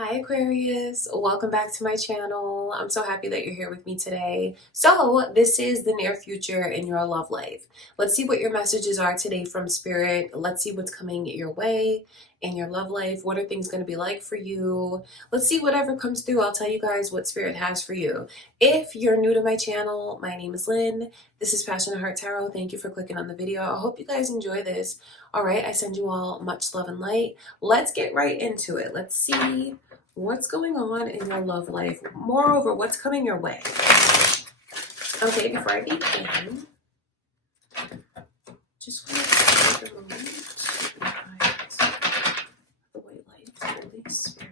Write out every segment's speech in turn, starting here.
Hi Aquarius, welcome back to my channel. I'm so happy that you're here with me today. So this is the near future in your love life. Let's see what your messages are today from Spirit. Let's see what's coming your way in your love life. What are things going to be like for you? Let's see whatever comes through. I'll tell you guys what Spirit has for you. If you're new to my channel, my name is Lynn. This is Passionate Heart Tarot. Thank you for clicking on the video. I hope you guys enjoy this. All right, I send you all much love and light. Let's get right into it. Let's see what's going on in your love life. Moreover, what's coming your way. Okay, before I begin, just want to take a moment to invite the white light of Holy Spirit.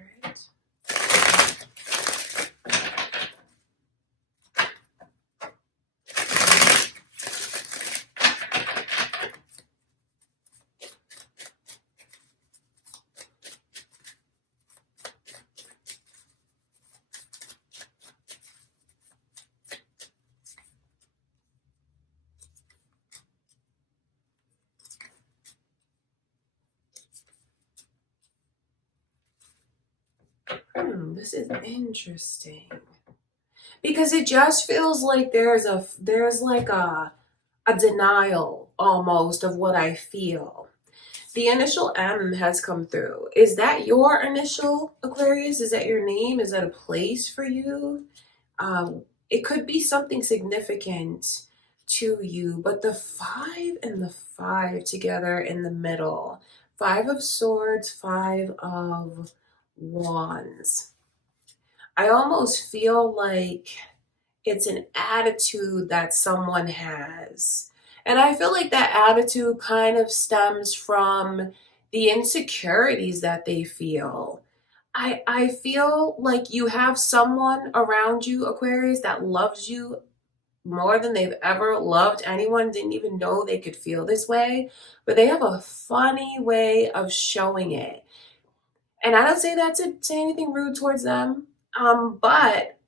This is interesting because it just feels like there's like a denial almost of what I feel. The initial M has come through. Is that your initial, Aquarius? Is that your name? Is that a place for you? It could be something significant to you, but the 5 and the 5 together in the middle. 5 of Swords, 5 of Wands. I almost feel like it's an attitude that someone has. And I feel like that attitude kind of stems from the insecurities that they feel. I feel like you have someone around you, Aquarius, that loves you more than they've ever loved anyone, didn't even know they could feel this way, but they have a funny way of showing it. And I don't say that to say anything rude towards them, but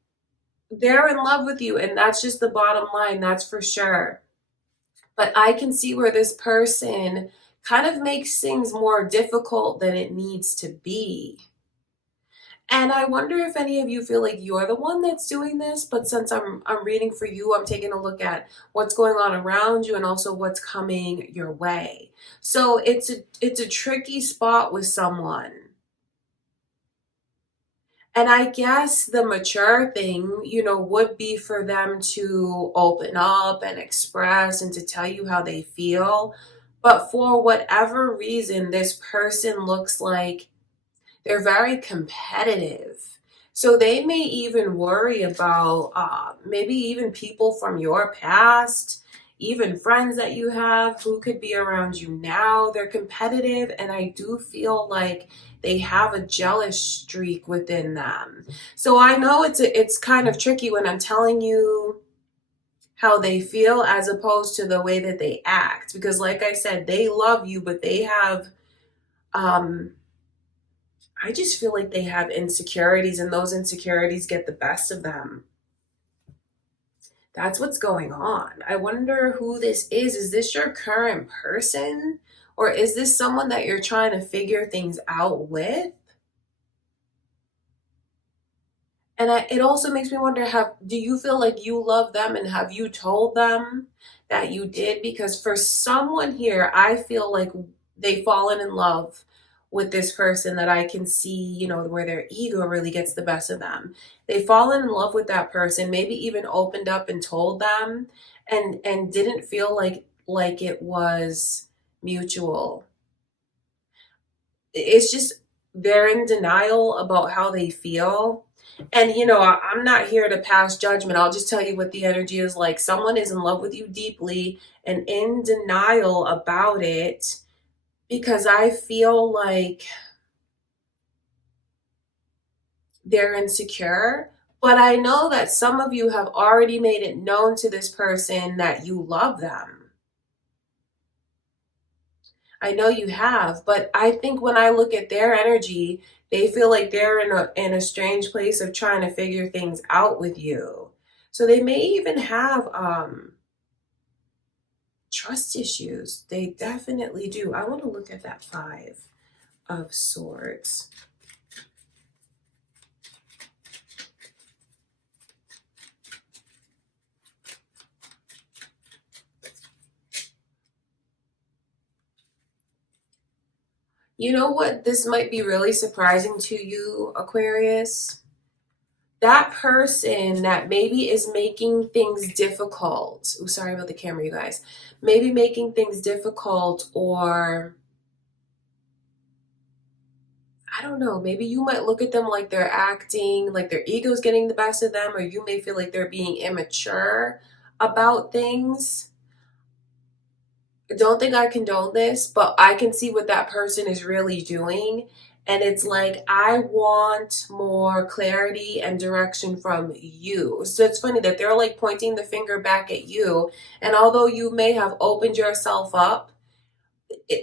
they're in love with you, and that's just the bottom line, that's for sure. But I can see where this person kind of makes things more difficult than it needs to be. And I wonder if any of you feel like you're the one that's doing this, but since I'm reading for you, I'm taking a look at what's going on around you and also what's coming your way. So it's a tricky spot with someone. And I guess the mature thing, would be for them to open up and express and to tell you how they feel. But for whatever reason, this person looks like they're very competitive. So they may even worry about maybe even people from your past, even friends that you have who could be around you now. They're competitive, and I do feel like they have a jealous streak within them. So I know it's kind of tricky when I'm telling you how they feel as opposed to the way that they act, because like I said, they love you, but they have I just feel like they have insecurities, and those insecurities get the best of them. That's what's going on. I wonder who this is. Is this your current person? Or is this someone that you're trying to figure things out with? And it also makes me wonder, do you feel like you love them, and have you told them that you did? Because for someone here, I feel like they've fallen in love with this person that I can see, where their ego really gets the best of them. They've fallen in love with that person, maybe even opened up and told them, and didn't feel like it was mutual. It's just they're in denial about how they feel. And I'm not here to pass judgment. I'll just tell you what the energy is like. Someone is in love with you deeply and in denial about it, because I feel like they're insecure. But I know that some of you have already made it known to this person that you love them. I know you have, but I think when I look at their energy, they feel like they're in a strange place of trying to figure things out with you. So they may even have trust issues. They definitely do. I want to look at that 5 of Swords. You know what? This might be really surprising to you, Aquarius. That person that maybe is making things difficult. Oh, sorry about the camera, you guys. Maybe making things difficult, or I don't know, maybe you might look at them like they're acting, like their ego's getting the best of them, or you may feel like they're being immature about things. I don't think I condone this, but I can see what that person is really doing. And it's like, I want more clarity and direction from you. So it's funny that they're like pointing the finger back at you. And although you may have opened yourself up,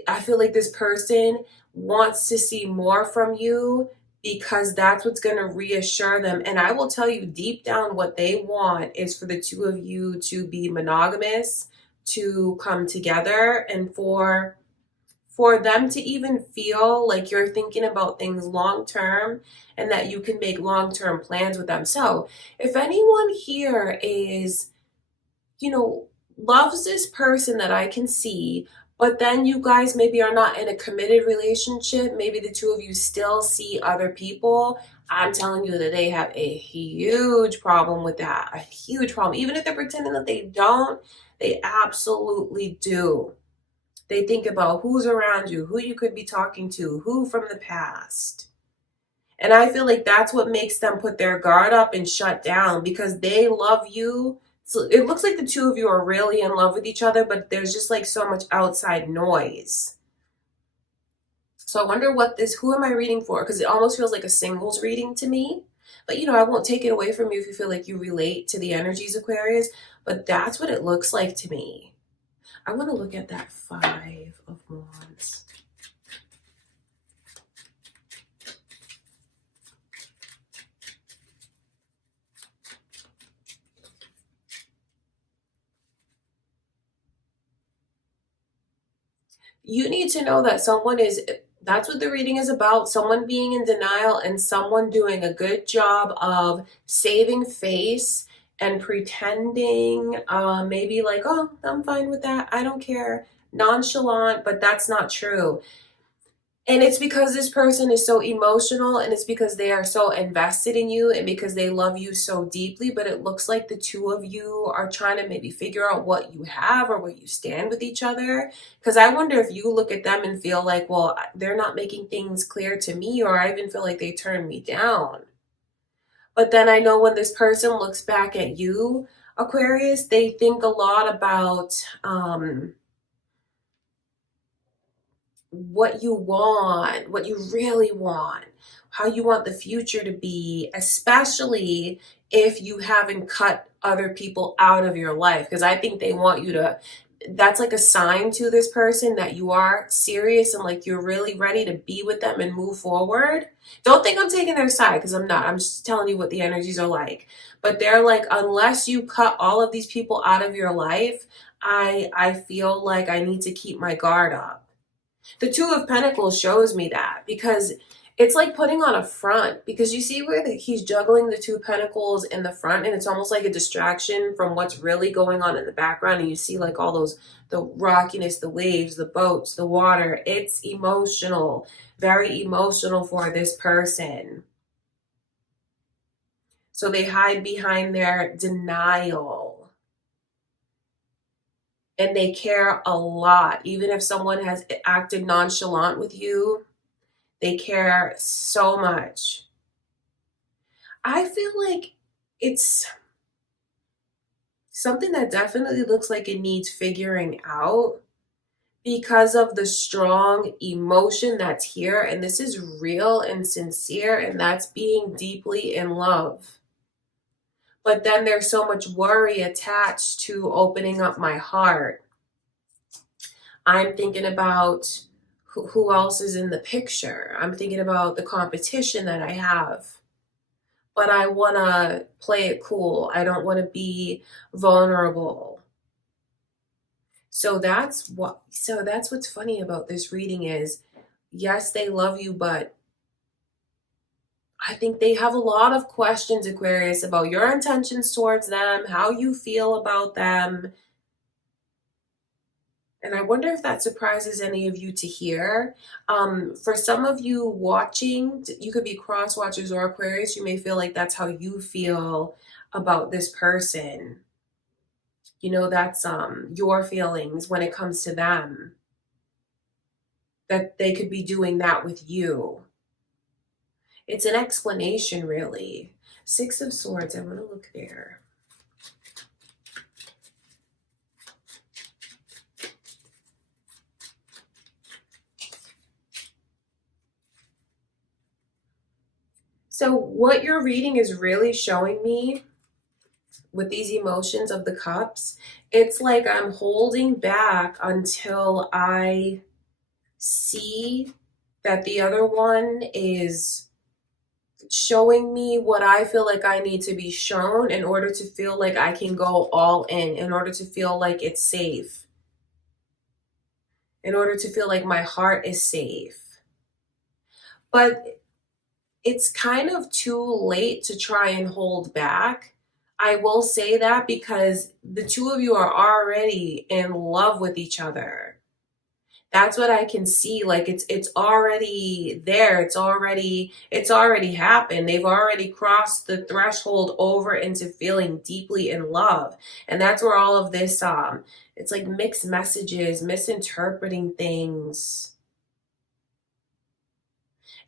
I feel like this person wants to see more from you because that's what's going to reassure them. And I will tell you deep down, what they want is for the two of you to be monogamous, to come together, and for them to even feel like you're thinking about things long term and that you can make long term plans with them. So if anyone here is, you know, loves this person that I can see, but then you guys maybe are not in a committed relationship, maybe the two of you still see other people, I'm telling you that they have a huge problem with that. A huge problem. Even if they're pretending that they don't, they absolutely do. They think about who's around you, who you could be talking to, who from the past. And I feel like that's what makes them put their guard up and shut down, because they love you. So it looks like the two of you are really in love with each other, but there's just like so much outside noise. So I wonder who am I reading for? Because it almost feels like a singles reading to me. But I won't take it away from you if you feel like you relate to the energies, Aquarius. But that's what it looks like to me. I want to look at that Five of Wands. You need to know that that's what the reading is about. Someone being in denial and someone doing a good job of saving face and pretending, maybe like, oh, I'm fine with that. I don't care. Nonchalant, but that's not true. And it's because this person is so emotional, and it's because they are so invested in you, and because they love you so deeply. But it looks like the two of you are trying to maybe figure out what you have or where you stand with each other. Because I wonder if you look at them and feel like, well, they're not making things clear to me, or I even feel like they turn me down. But then I know when this person looks back at you, Aquarius, they think a lot about, what you want, what you really want, how you want the future to be, especially if you haven't cut other people out of your life. Because I think they want you to, that's like a sign to this person that you are serious and like you're really ready to be with them and move forward. Don't think I'm taking their side, because I'm not. I'm just telling you what the energies are like. But they're like, unless you cut all of these people out of your life, I feel like I need to keep my guard up. The Two of Pentacles shows me that, because it's like putting on a front, because you see where he's juggling the Two Pentacles in the front, and it's almost like a distraction from what's really going on in the background. And you see like all those, the rockiness, the waves, the boats, the water. It's emotional, very emotional for this person. So they hide behind their denial. And they care a lot. Even if someone has acted nonchalant with you, they care so much. I feel like it's something that definitely looks like it needs figuring out, because of the strong emotion that's here. And this is real and sincere, and that's being deeply in love. But then there's so much worry attached to opening up my heart. I'm thinking about who else is in the picture. I'm thinking about the competition that I have. But I want to play it cool. I don't want to be vulnerable. So that's what's funny about this reading is, yes, they love you, but I think they have a lot of questions, Aquarius, about your intentions towards them, how you feel about them. And I wonder if that surprises any of you to hear. For some of you watching, you could be cross watchers or Aquarius, you may feel like that's how you feel about this person. You know, that's your feelings when it comes to them, that they could be doing that with you. It's an explanation, really. Six of Swords, I want to look there. So what your reading is really showing me with these emotions of the cups, it's like I'm holding back until I see that the other one is showing me what I feel like I need to be shown in order to feel like I can go all in order to feel like it's safe, in order to feel like my heart is safe. But it's kind of too late to try and hold back. I will say that because the two of you are already in love with each other. That's what I can see. Like it's already there. It's already happened. They've already crossed the threshold over into feeling deeply in love. And that's where all of this it's like mixed messages, misinterpreting things,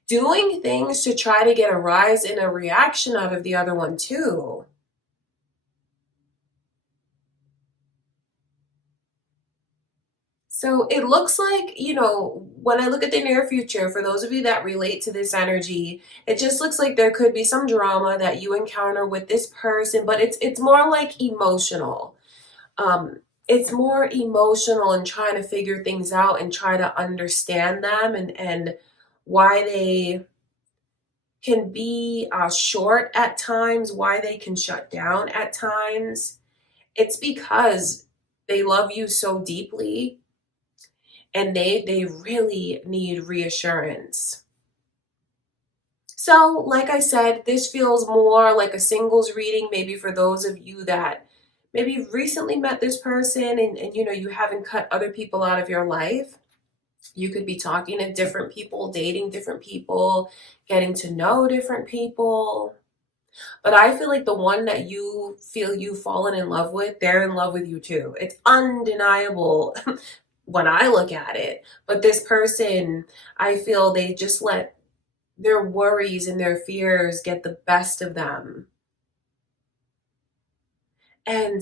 doing things to try to get a rise in a reaction out of the other one too. So it looks like, you know, when I look at the near future, for those of you that relate to this energy, it just looks like there could be some drama that you encounter with this person, but it's more like emotional. It's more emotional and trying to figure things out and try to understand them and why they can be short at times, why they can shut down at times. It's because they love you so deeply and they really need reassurance. So, like I said, this feels more like a singles reading, maybe for those of you that maybe recently met this person and you know you haven't cut other people out of your life. You could be talking to different people, dating different people, getting to know different people. But I feel like the one that you feel you've fallen in love with, they're in love with you too. It's undeniable when I look at it. But this person, I feel they just let their worries and their fears get the best of them. And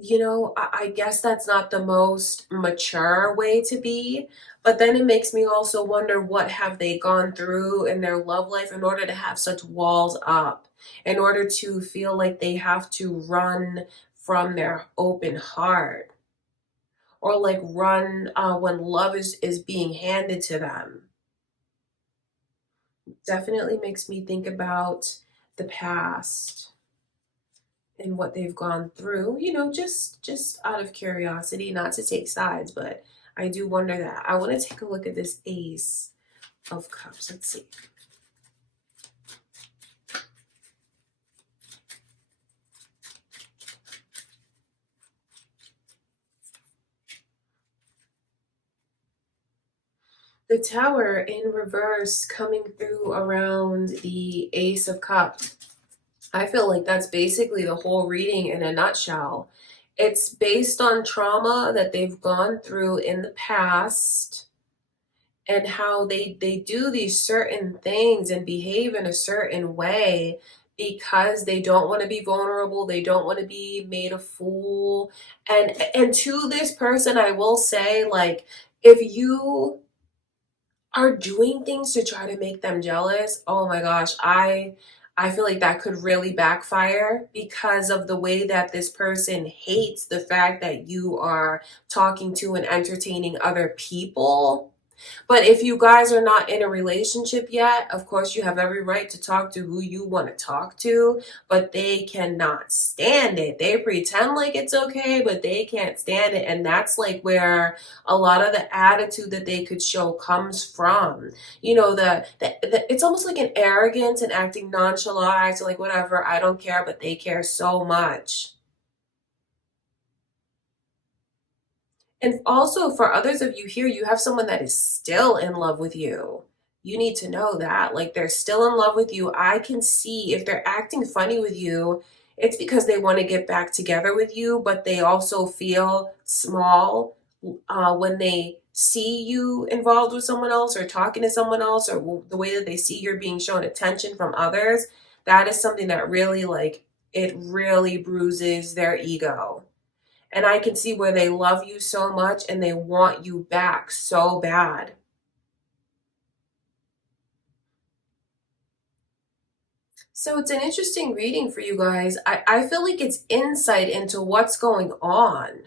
you know, I guess that's not the most mature way to be, but then it makes me also wonder what have they gone through in their love life in order to have such walls up, in order to feel like they have to run from their open heart, or like run when love is being handed to them. Definitely makes me think about the past and what they've gone through, you know, just out of curiosity, not to take sides, but I do wonder that. I want to take a look at this Ace of Cups. Let's see. The Tower in reverse coming through around the Ace of Cups. I feel like that's basically the whole reading in a nutshell. It's based on trauma that they've gone through in the past and how they do these certain things and behave in a certain way because they don't want to be vulnerable, they don't want to be made a fool. And to this person I will say, like, if you are doing things to try to make them jealous, oh my gosh, I feel like that could really backfire because of the way that this person hates the fact that you are talking to and entertaining other people. But if you guys are not in a relationship yet, of course, you have every right to talk to who you want to talk to, but they cannot stand it. They pretend like it's okay, but they can't stand it. And that's like where a lot of the attitude that they could show comes from. You know, it's almost like an arrogance and acting nonchalant, acting like whatever, I don't care, but they care so much. And also for others of you here, you have someone that is still in love with you. You need to know that. Like they're still in love with you. I can see if they're acting funny with you, it's because they want to get back together with you, but they also feel small when they see you involved with someone else or talking to someone else, or the way that they see you're being shown attention from others. That is something that really, like, it really bruises their ego. And I can see where they love you so much and they want you back so bad. So it's an interesting reading for you guys. I feel like it's insight into what's going on.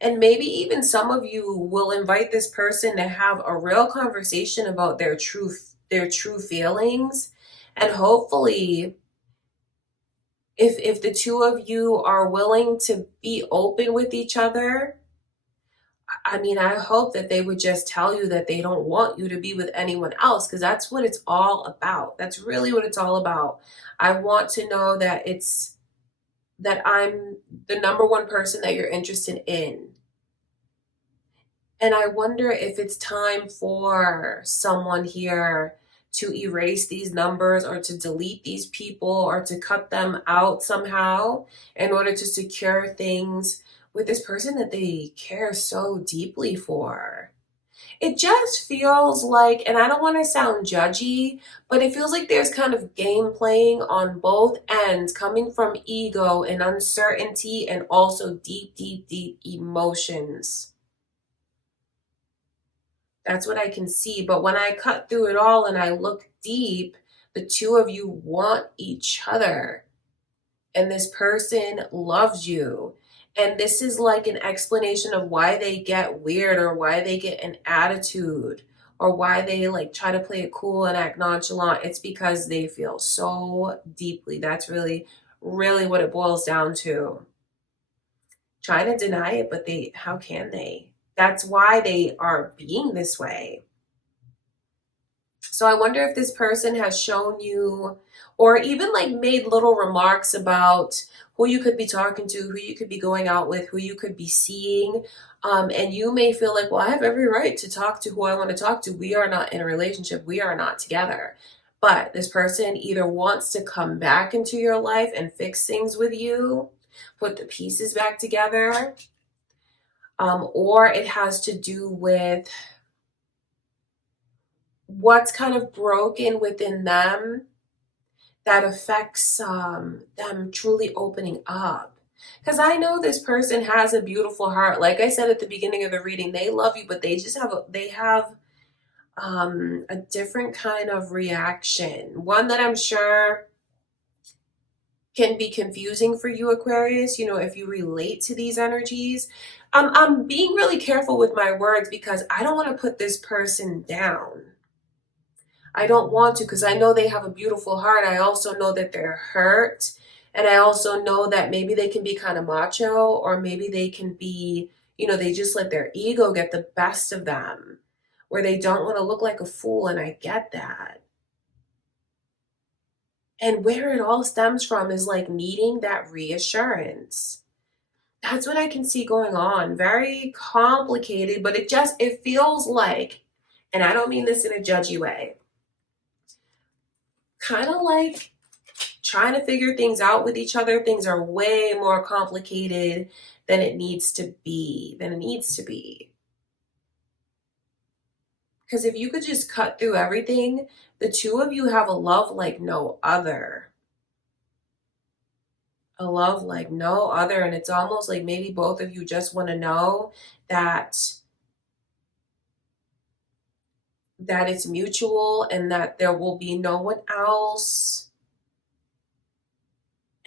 And maybe even some of you will invite this person to have a real conversation about their true feelings. And hopefully, if the two of you are willing to be open with each other, I mean, I hope that they would just tell you that they don't want you to be with anyone else, because that's what it's all about. That's really what it's all about. I want to know that I'm the number one person that you're interested in. And I wonder if it's time for someone here to erase these numbers or to delete these people or to cut them out somehow in order to secure things with this person that they care so deeply for. It just feels like, and I don't want to sound judgy, but it feels like there's kind of game playing on both ends, coming from ego and uncertainty and also deep, deep, deep emotions. That's what I can see. But when I cut through it all and I look deep, the two of you want each other. And this person loves you. And this is like an explanation of why they get weird or why they get an attitude or why they like try to play it cool and act nonchalant. It's because they feel so deeply. That's really, really what it boils down to. Trying to deny it, but how can they? That's why they are being this way. So I wonder if this person has shown you or even like made little remarks about who you could be talking to, who you could be going out with, who you could be seeing. And you may feel like, well, I have every right to talk to who I want to talk to. We are not in a relationship. We are not together. But this person either wants to come back into your life and fix things with you, put the pieces back together, or it has to do with what's kind of broken within them that affects them truly opening up. Because I know this person has a beautiful heart. Like I said at the beginning of the reading, they love you, but they just have a different kind of reaction. One that I'm sure can be confusing for you, Aquarius, if you relate to these energies. I'm being really careful with my words because I don't want to put this person down. I don't want to, because I know they have a beautiful heart. I also know that they're hurt. And I also know that maybe they can be kind of macho, or maybe they can be, they just let their ego get the best of them, where they don't want to look like a fool. And I get that. And where it all stems from is like needing that reassurance. That's what I can see going on. Very complicated, but it feels like, and I don't mean this in a judgy way, kind of like trying to figure things out with each other. Things are way more complicated than it needs to be, Because if you could just cut through everything, the two of you have a love like no other. A love like no other. And it's almost like maybe both of you just want to know that it's mutual and that there will be no one else.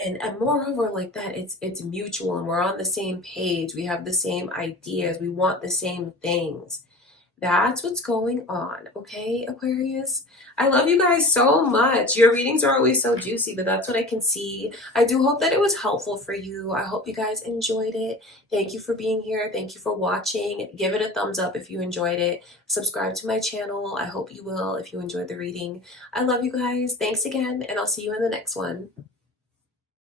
And moreover, like that, it's mutual and we're on the same page. We have the same ideas. We want the same things. That's what's going on, okay, Aquarius? I love you guys so much. Your readings are always so juicy, but that's what I can see. I do hope that it was helpful for you. I hope you guys enjoyed it. Thank you for being here. Thank you for watching. Give it a thumbs up if you enjoyed it. Subscribe to my channel. I hope you will if you enjoyed the reading. I love you guys. Thanks again, and I'll see you in the next one.